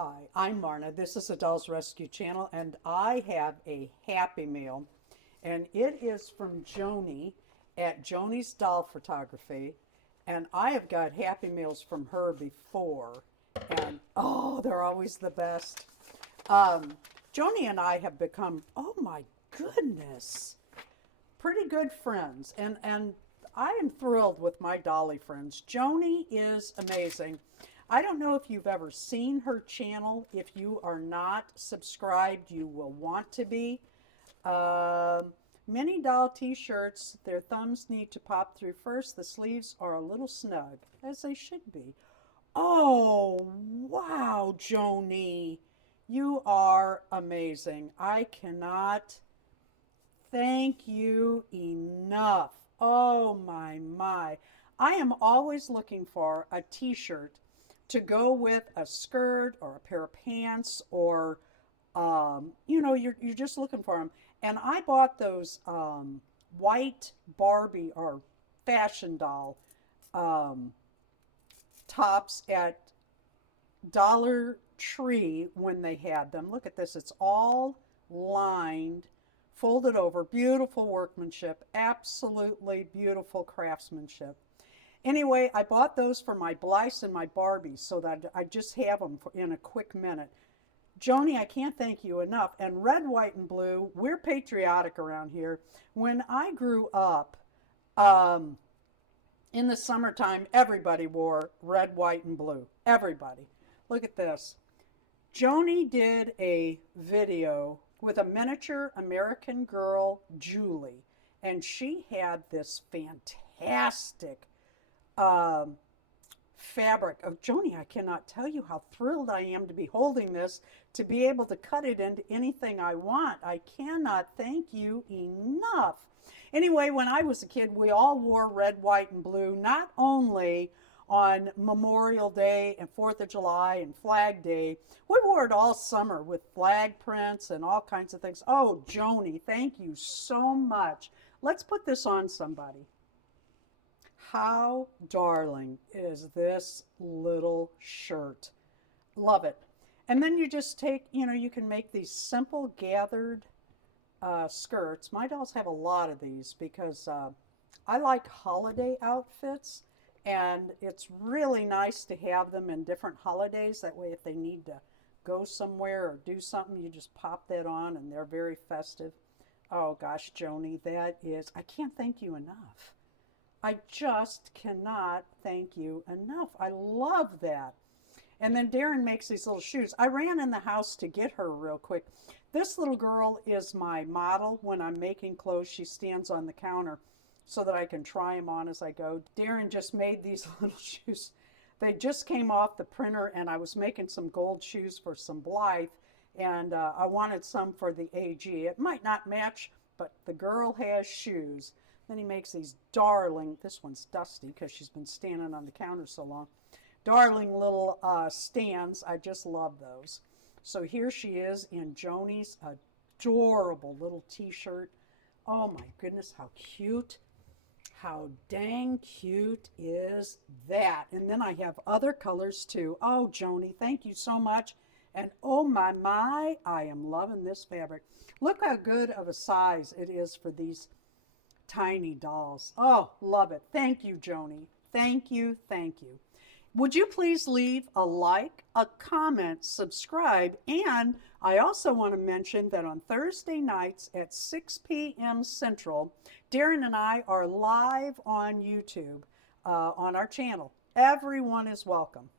Hi, I'm Marna. This is a Dolls Rescue Channel, and I have a Happy Meal, and it is from Joanie at Joanie's Doll Photography, and I have got Happy Meals from her before, and oh, they're always the best. Joanie and I have become, oh my goodness, pretty good friends, and I am thrilled with my dolly friends. Joanie is amazing. I don't know if you've ever seen her channel. If you are not subscribed, you will want to be. Mini doll t-shirts, their thumbs need to pop through first. The sleeves are a little snug, as they should be. Oh, wow, Joanie. You are amazing. I cannot thank you enough. Oh my. I am always looking for a t-shirt to go with a skirt or a pair of pants or you're just looking for them. And I bought those white Barbie or fashion doll tops at Dollar Tree when they had them. Look at this. It's all lined, folded over, beautiful workmanship, absolutely beautiful craftsmanship. Anyway, I bought those for my Blyce and my Barbies so that I just have them in a quick minute. Joanie, I can't thank you enough. And red, white, and blue, we're patriotic around here. When I grew up, in the summertime, everybody wore red, white, and blue. Everybody. Look at this. Joanie did a video with a miniature American girl, Julie, and she had this fantastic fabric of Joanie. I cannot tell you how thrilled I am to be holding this, to be able to cut it into anything I want. I cannot thank you enough. Anyway, when I was a kid, we all wore red, white, and blue, not only on Memorial Day and 4th of July and Flag Day. We wore it all summer with flag prints and all kinds of things. Oh, Joanie, thank you so much. Let's put this on somebody. How darling is this little shirt? Love it. And then you just take, you can make these simple gathered skirts. My dolls have a lot of these because I like holiday outfits, and it's really nice to have them in different holidays. That way if they need to go somewhere or do something, you just pop that on and they're very festive. Oh gosh, Joanie, I can't thank you enough. I just cannot thank you enough. I love that. And then Darren makes these little shoes. I ran in the house to get her real quick. This little girl is my model when I'm making clothes. She stands on the counter so that I can try them on as I go. Darren just made these little shoes. They just came off the printer, and I was making some gold shoes for some Blythe, and I wanted some for the AG. It might not match, but the girl has shoes. Then he makes these darling, this one's dusty because she's been standing on the counter so long, darling little stands. I just love those. So here she is in Joanie's adorable little t-shirt. Oh my goodness, how cute. How dang cute is that? And then I have other colors too. Oh, Joanie, thank you so much. And oh my, I am loving this fabric. Look how good of a size it is for these tiny dolls. Oh, love it. Thank you, Joanie. Thank you. Would you please leave a like, a comment, subscribe, and I also want to mention that on Thursday nights at 6 p.m. Central, Darren and I are live on YouTube on our channel. Everyone is welcome.